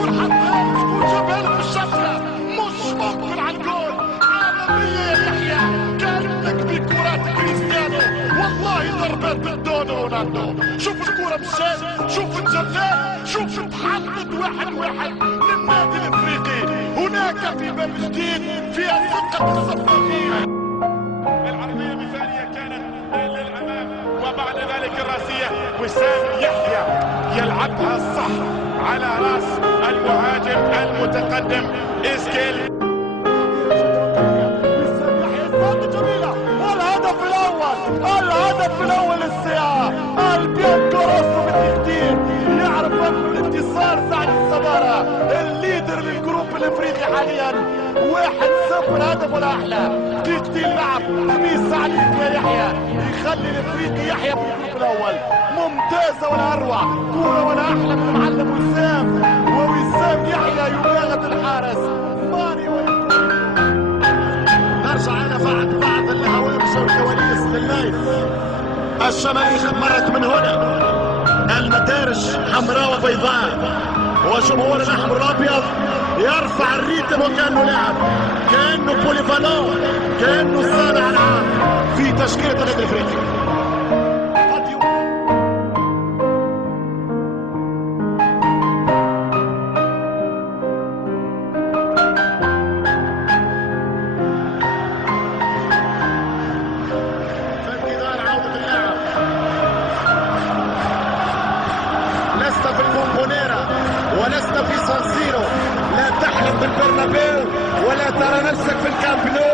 والحطها وجابها له في الشفره، مش ممكن على الجول. عالميه يا يحيى، كلمتك بكرات كريستيانو، والله ضربات بالدون رونالدو. شوف الكره مشات، شوف الجزاء، شوف تحدد 1-1 للنادي الافريقي. هناك في باب جديد فيها ثقه الصفاقين. العرضيه مثاليه كانت للامام، وبعد ذلك الراسيه وسام يحيى يلعبها صح على راس المهاجم المتقدم اسكيل. الهدف الاول الساعه البيان كروسو بالتكتيك، يعرف الانتصار سعد الصباره الليدر للجروب الافريقي حاليا. 1-0 هدف ولا احلى. دقيقتين لعب خميس عليك يا يحيى، يخلي الافريقي يحيى في الجروب الاول. ممتازه ولا اروع، كوره ولا احلى من المعلم وسام، ووسام يحيى يباغت الحارس ماريو. نرجع الى بعض الهوامش والكواليس لللايف. الشماريخ مرت من هنا، المدارج حمراء وبيضاء، وجمهور الاحمر الابيض يرفع الريتم وكانه لاعب، كانه بوليفالون، كانه صانع العاب في تشكيله النادي الافريقي. لست في البومبونيرا ولست في سان سيرو، لا تحلم بالبرنابيو ولا ترى نفسك في الكامب نو.